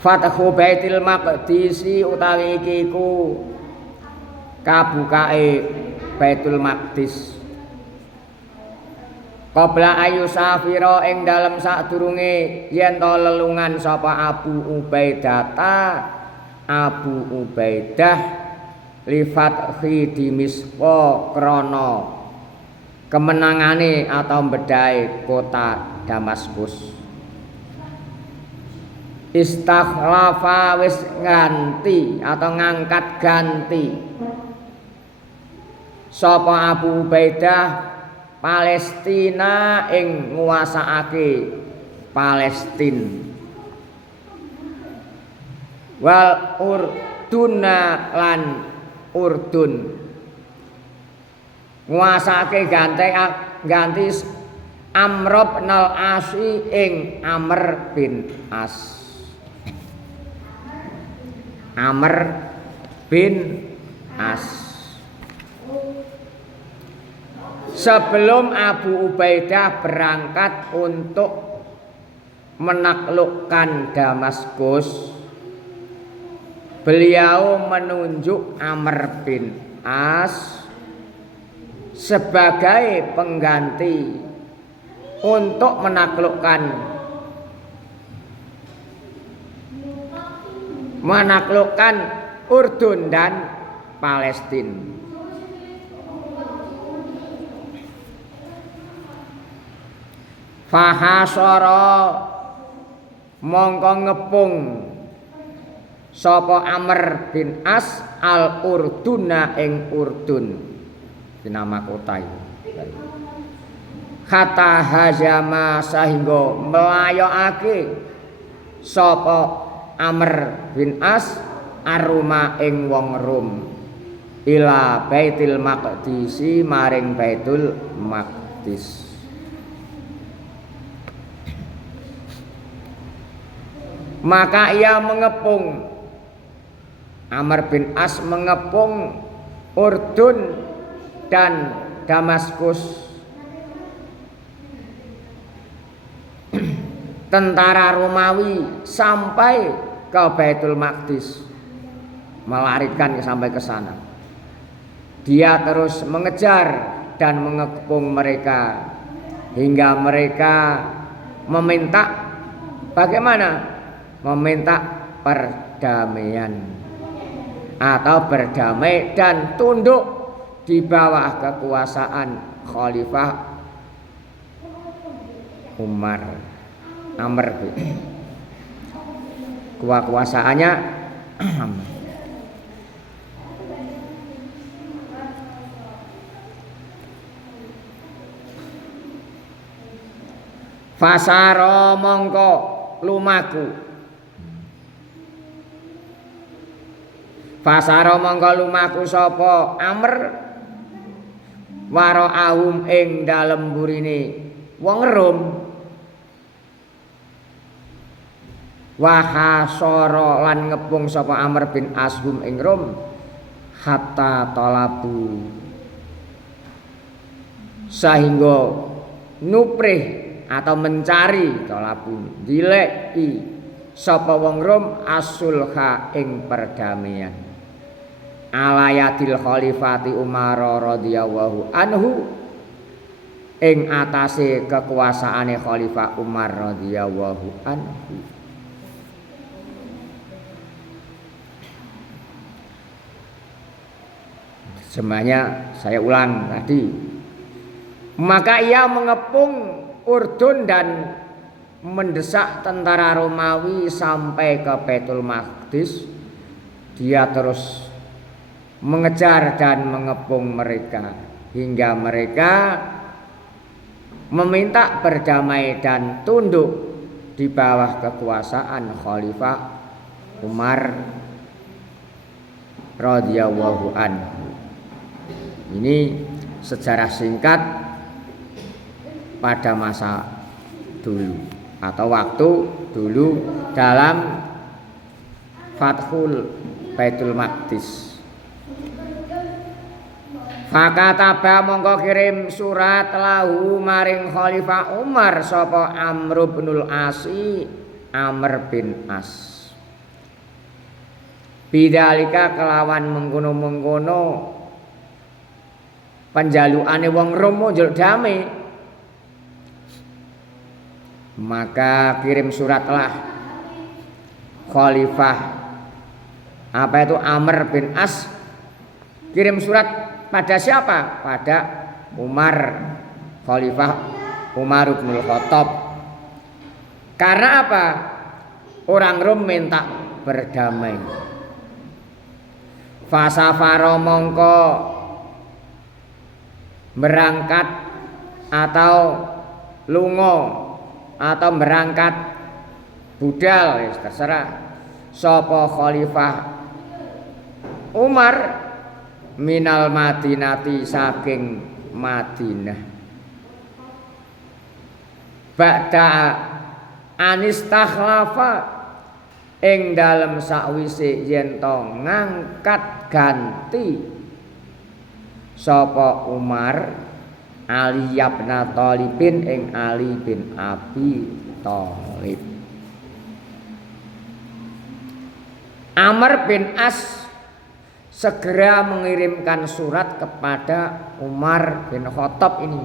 Fathu Baitil Maqdisi utawi iki iku kabukae Baitul Maqdis. Qabla ayu safira ing dalem sadurunge yen to lelungan sapa Abu Ubaidah li fathi Dimisqa krana kemenangane atau bedhae kota Damaskus. Istakhlafa wis ganti atau ngangkat ganti sapa Abu Ubaidah Palestina ing nguwasaake Palestin wal Urduna lan Urdun nguwasaake ganti Amr bin al-As ing Amr bin As. Amr bin As. Sebelum Abu Ubaidah berangkat untuk menaklukkan Damaskus, beliau menunjuk Amr bin As sebagai pengganti untuk menaklukkan Urdun dan Palestina. Fahasara mongko ngepung sapa Amr bin As al Urduna ing Urdun nama kota itu. Kata hazama sahingga melayokake sapa Amr bin As aruma ing wong Rum ila Baitil Maqdisi maring Baitul Maqdis. Maka ia mengepung Amr bin As mengepung Urdun dan Damaskus. Tentara Romawi sampai ke Baitul Maqdis, melarikan sampai ke sana. Dia terus mengejar dan mengepung mereka hingga mereka meminta bagaimana? Meminta perdamaian atau berdamai dan tunduk di bawah kekuasaan Khalifah Umar Amr. Kekuasaannya fasaro mongko lumaku. Fasaro mongko lumaku sapa Amr waraahum ing dalem burine wong Rum. Wahasara lan ngepung sapa Amr bin Ashum ing Rum hatta talabu sehingga nuprih atau mencari talabu dileki sapa wong Rum asulha ing perdamaian alayadil khalifati Umar radhiyallahu anhu ing atase kekuasaane Khalifah Umar radhiyallahu anhu. Semuanya saya ulang tadi. Maka ia mengepung Urdun dan mendesak tentara Romawi sampai ke Baitul Maqdis. Dia terus mengejar dan mengepung mereka hingga mereka meminta berdamai dan tunduk di bawah kekuasaan Khalifah Umar radhiyallahu anhu. Ini sejarah singkat pada masa dulu atau waktu dulu dalam Fathul Baitul Maqdis. Fakataba mongko kirim surat lahu maring Khalifah Umar sapa Amr bin al-As Amr bin As. Bidzalika kelawan mengkono-mengkono panjalukane wong Rom njaluk damai. Maka kirim suratlah Khalifah apa itu Amr bin As, kirim surat pada siapa? Pada Umar, Khalifah Umar bin Khattab. Karena apa? Orang Rom minta berdamai. Fasafaro mongko berangkat atau lungo atau berangkat budal, ya terserah. Sapa Khalifah Umar minal Madinati saking Madinah. Ba'da anistakhlafa ing dalem sakwise yen to ngangkat ganti sapa Umar Ali bin Thalibin ing Ali bin Abi Thalib. Amr bin As segera mengirimkan surat kepada Umar bin Khattab ini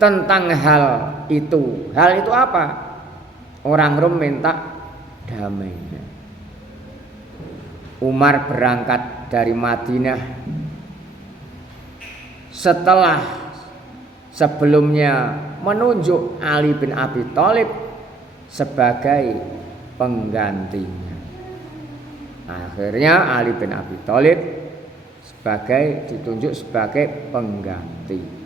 tentang hal itu. Hal itu apa? Orang Rom minta damai. Umar berangkat dari Madinah setelah sebelumnya menunjuk Ali bin Abi Thalib sebagai penggantinya. Akhirnya Ali bin Abi Thalib ditunjuk sebagai pengganti.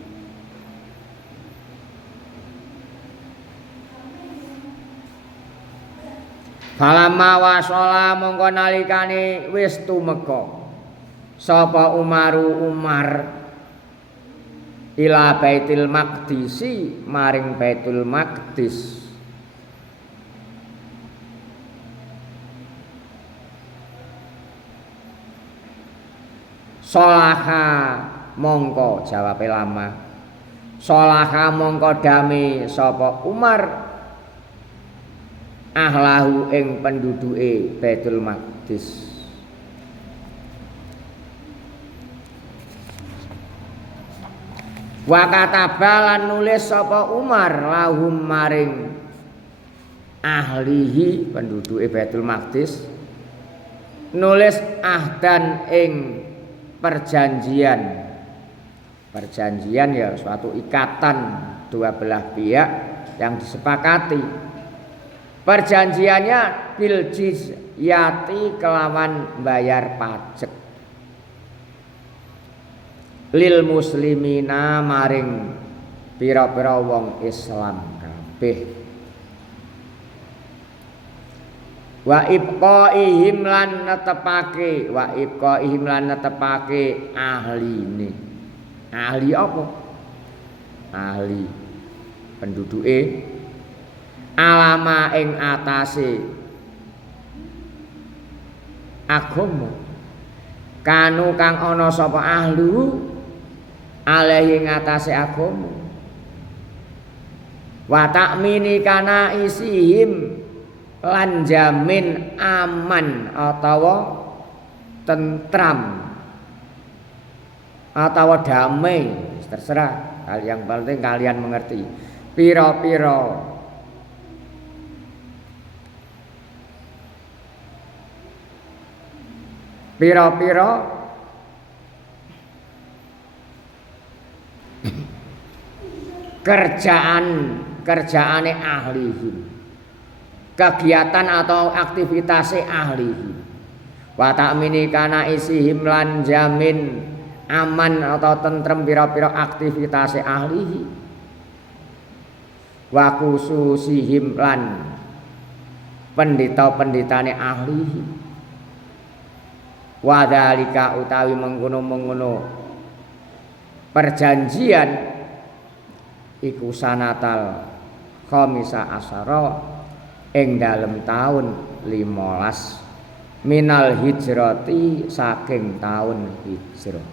Falamma wasala mongko nalikane wis tumeka sapa Umar ila Baitul Maqdisi maring Baitul Maqdis. Solaha mongko jawabe lama. Solaha mongko dami sapa Umar ahlahu ing penduduke Baitul Maqdis. Wa katabalan nulis sapa Umar lahum maring ahlihi penduduke Baitul Maqdis nulis ahdan ing perjanjian ya suatu ikatan dua belah pihak yang disepakati. Perjanjiannya bil jizyati kelawan bayar pajak lil muslimina maring pira-pira wong Islam kabeh. Wa ibqaihim lan netepake ahline. Ahli apa? Ahli penduduke alama ing atase agama kanu kang ana sapa ahlu alaihi ngatasé agama wa ta'mini kana isihim lan jamin aman atawa tentram atawa damai, terserah. Yang penting kalian mengerti pira-pira kerjaane ahlihi, kegiatan atau aktivitasnya ahlihi. Wa ta'mini kana isihim lan jamin aman atau tentrem pira-pira aktivitasnya ahlihi. Wa khususihim lan pendeta-pendetane ahlihi. Wa dzalika utawi mengkono-mengkono perjanjian iku sanatal khamisa asyara ing dalem taun 15 minal hijrati saking taun hijrah.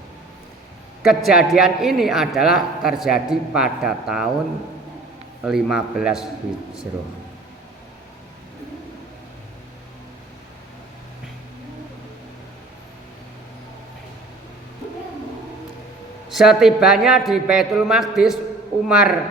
Kejadian ini adalah terjadi pada tahun 15 hijrah. Setibanya di Baitul Maqdis, Umar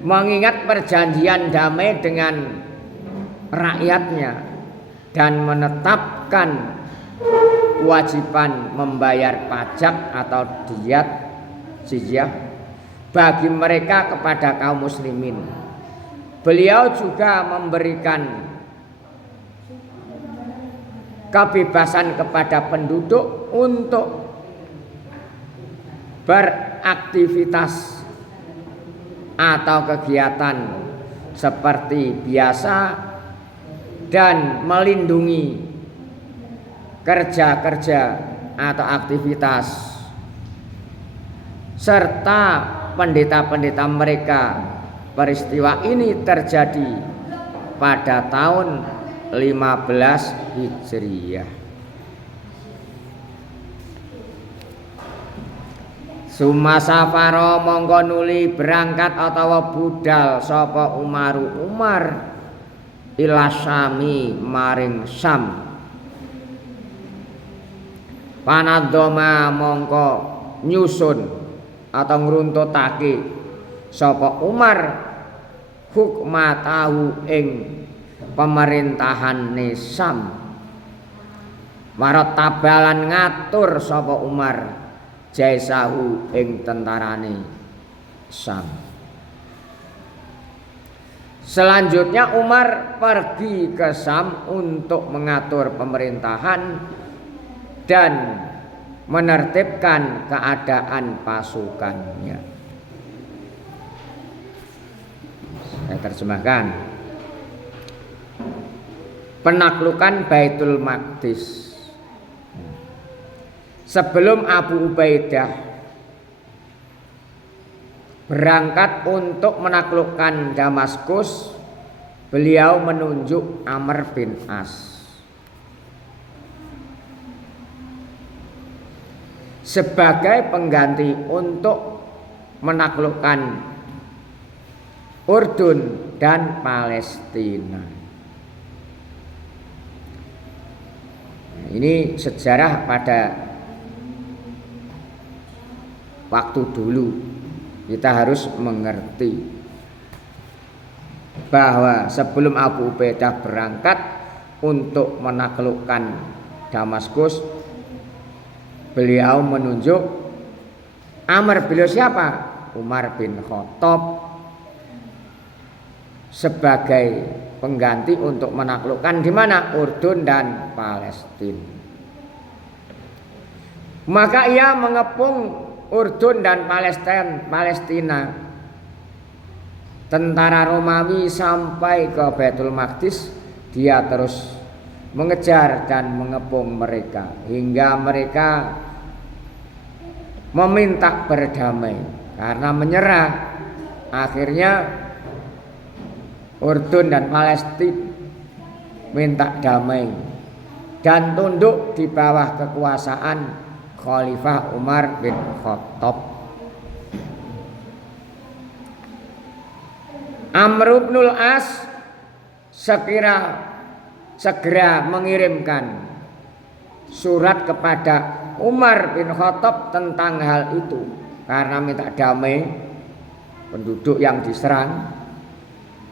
mengingat perjanjian damai dengan rakyatnya dan menetapkan kewajiban membayar pajak atau jizyah bagi mereka kepada kaum muslimin. Beliau juga memberikan kebebasan kepada penduduk untuk beraktivitas atau kegiatan seperti biasa dan melindungi kerja-kerja atau aktivitas serta pendeta-pendeta mereka. Peristiwa ini terjadi pada tahun 15 Hijriah. Sumasafaro mongko nuli berangkat atawa budal sapa Umar ila Syami maring Syam. Panadoma mongko nyusun atau ngruntutake sapa Umar hukmatahu ing pemerintahan Syam. Marat tabalan ngatur sapa Umar jaisahu ing tentarane Syam. Selanjutnya Umar pergi ke Syam untuk mengatur pemerintahan dan menertibkan keadaan pasukannya. Saya terjemahkan. Penaklukan Baitul Maqdis. Sebelum Abu Ubaidah berangkat untuk menaklukkan Damaskus, beliau menunjuk Amr bin As sebagai pengganti untuk menaklukkan Urdun dan Palestina. Ini sejarah pada waktu dulu. Kita harus mengerti bahwa sebelum Abu Ubaidah berangkat untuk menaklukkan Damaskus, beliau menunjuk Amr, beliau siapa? Umar bin Khattab sebagai pengganti untuk menaklukkan di mana? Urdun dan Palestina. Maka ia mengepung Urdun dan Palestina. Tentara Romawi sampai ke Baitul Maqdis, dia terus mengejar dan mengepung mereka hingga mereka meminta berdamai. Karena menyerah, akhirnya Urdun dan Palestina minta damai dan tunduk di bawah kekuasaan Khalifah Umar bin Khattab. Amr bin As segera mengirimkan surat kepada Umar bin Khattab tentang hal itu karena minta damai penduduk yang diserang.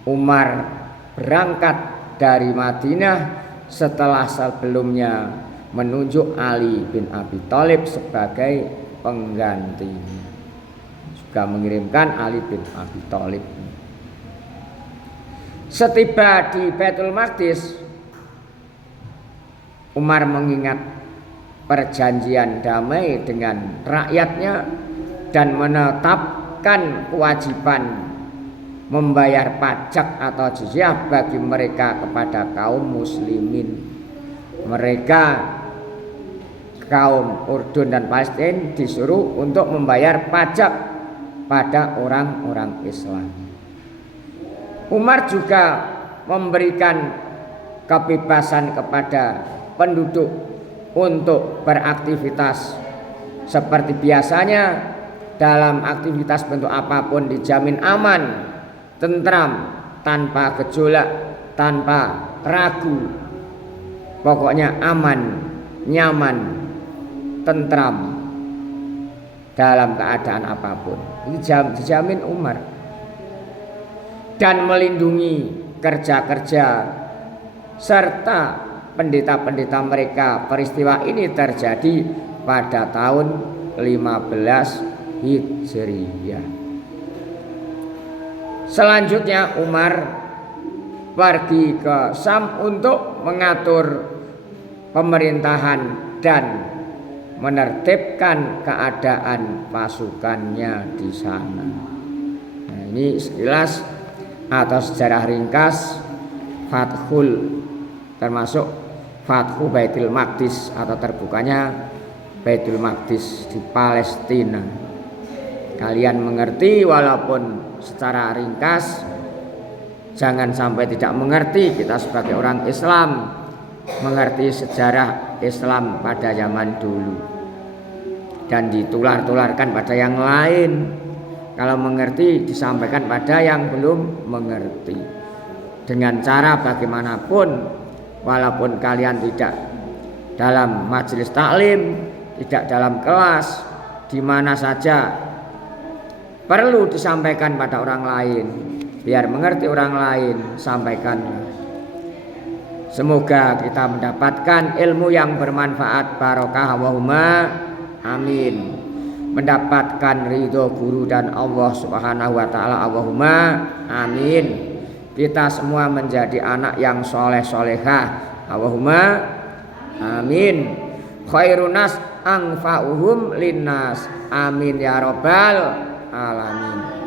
Umar berangkat dari Madinah setelah sebelumnya menunjuk Ali bin Abi Thalib sebagai penggantinya. Juga mengirimkan Ali bin Abi Thalib. Setiba di Baitul Maqdis, Umar mengingat perjanjian damai dengan rakyatnya dan menetapkan kewajiban membayar pajak atau jizyah bagi mereka kepada kaum muslimin. Mereka kaum Urdun dan Palestina disuruh untuk membayar pajak pada orang-orang Islam. Umar juga memberikan kebebasan kepada penduduk untuk beraktivitas seperti biasanya. Dalam aktivitas bentuk apapun dijamin aman, tentram, tanpa gejolak, tanpa ragu. Pokoknya aman, nyaman, tentram dalam keadaan apapun. Ini dijamin Umar. Dan melindungi kerja-kerja serta pendeta-pendeta mereka. Peristiwa ini terjadi pada tahun 15 Hijriyah. Selanjutnya Umar pergi ke Syam untuk mengatur pemerintahan dan menertibkan keadaan pasukannya di sana. Nah, ini sekilas atau sejarah ringkas Fathul, termasuk Fathu Baitul Maqdis atau terbukanya Baitul Maqdis di Palestina. Kalian mengerti walaupun secara ringkas, jangan sampai tidak mengerti. Kita sebagai orang Islam mengerti sejarah Islam pada zaman dulu dan ditular-tularkan pada yang lain. Kalau mengerti disampaikan pada yang belum mengerti dengan cara bagaimanapun, walaupun kalian tidak dalam majelis taklim, tidak dalam kelas, di mana saja perlu disampaikan pada orang lain biar mengerti orang lain, sampaikanlah. Semoga kita mendapatkan ilmu yang bermanfaat, barokah, Allahumma amin. Mendapatkan ridho guru dan Allah Subhanahu wa ta'ala, Allahumma amin. Kita semua menjadi anak yang soleh solehah, Allahumma amin. Khairunas anfa'uhum linnas, amin ya rabbal alamin.